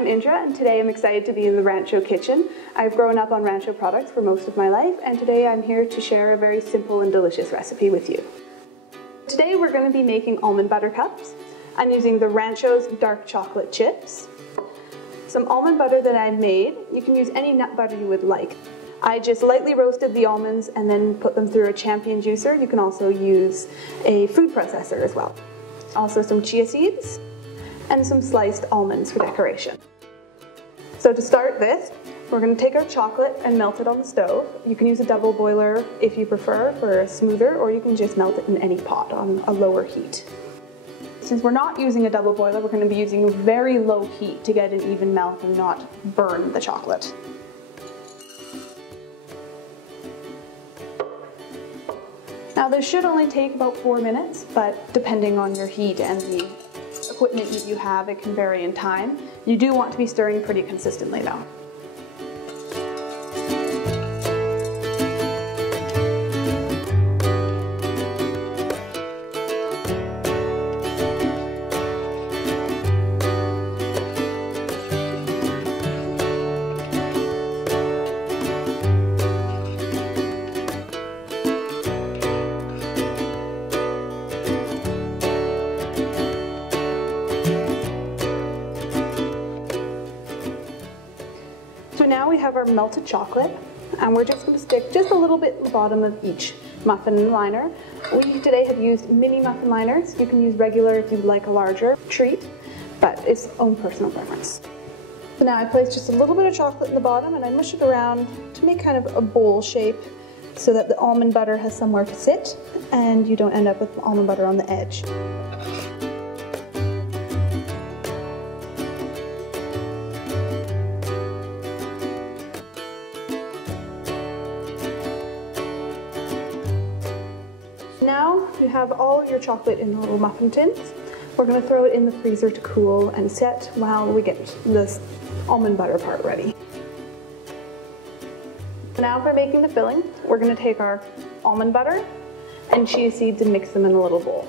I'm Indra, and today I'm excited to be in the Rancho kitchen. I've grown up on Rancho products for most of my life, and today I'm here to share a very simple and delicious recipe with you. Today we're going to be making almond butter cups. I'm using the Rancho's dark chocolate chips, some almond butter that I made. You can use any nut butter you would like. I just lightly roasted the almonds and then put them through a champion juicer. You can also use a food processor as well. Also some chia seeds and some sliced almonds for decoration. So to start this, we're going to take our chocolate and melt it on the stove. You can use a double boiler if you prefer for a smoother, or you can just melt it in any pot on a lower heat. Since we're not using a double boiler, we're going to be using very low heat to get an even melt and not burn the chocolate. Now this should only take about 4 minutes, but depending on your heat and the equipment that you have, it can vary in time. You do want to be stirring pretty consistently though. So now we have our melted chocolate, and we're just going to stick just a little bit at the bottom of each muffin liner. We today have used mini muffin liners. You can use regular if you'd like a larger treat, but it's own personal preference. So now I place just a little bit of chocolate in the bottom and I mush it around to make kind of a bowl shape so that the almond butter has somewhere to sit and you don't end up with almond butter on the edge. Now you have all your chocolate in the little muffin tins. We're going to throw it in the freezer to cool and set while we get this almond butter part ready. Now for making the filling, we're going to take our almond butter and chia seeds and mix them in a little bowl.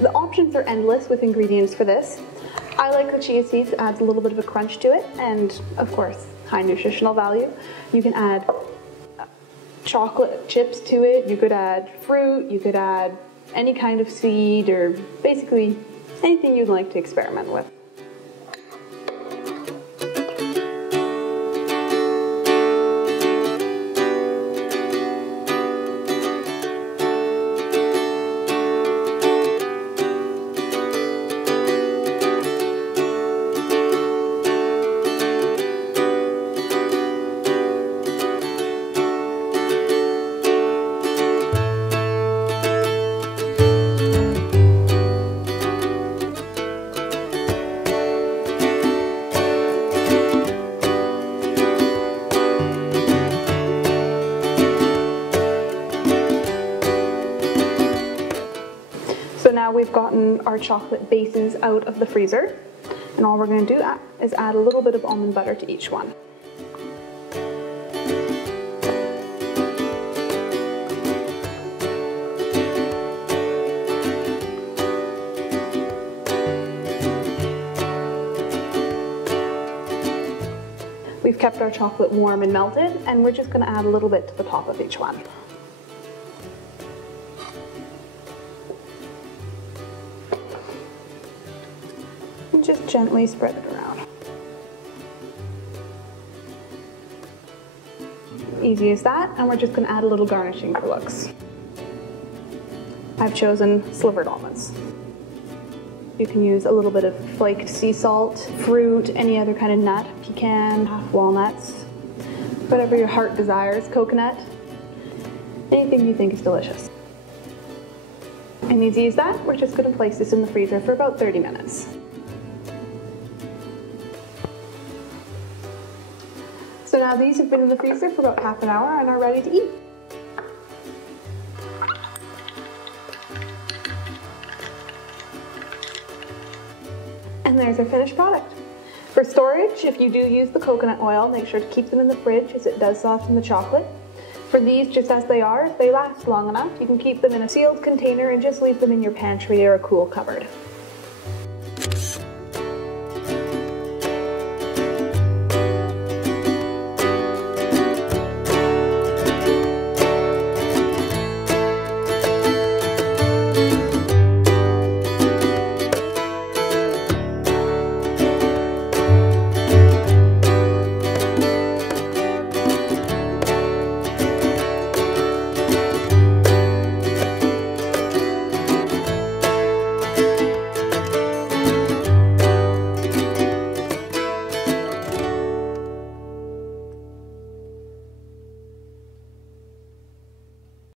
The options are endless with ingredients for this. I like the chia seeds, it adds a little bit of a crunch to it, and of course, high nutritional value. You can add chocolate chips to it, you could add fruit, you could add any kind of seed, or basically anything you'd like to experiment with. So now we've gotten our chocolate bases out of the freezer, and all we're going to do is add a little bit of almond butter to each one. We've kept our chocolate warm and melted, and we're just going to add a little bit to the top of each one. And just gently spread it around. Easy as that, and we're just going to add a little garnishing for looks. I've chosen slivered almonds. You can use a little bit of flaked sea salt, fruit, any other kind of nut, pecan, walnuts, whatever your heart desires, coconut, anything you think is delicious. And easy as that, we're just going to place this in the freezer for about 30 minutes. So now these have been in the freezer for about half an hour and are ready to eat. And there's our finished product. For storage, if you do use the coconut oil, make sure to keep them in the fridge as it does soften the chocolate. For these, just as they are, if they last long enough, you can keep them in a sealed container and just leave them in your pantry or a cool cupboard.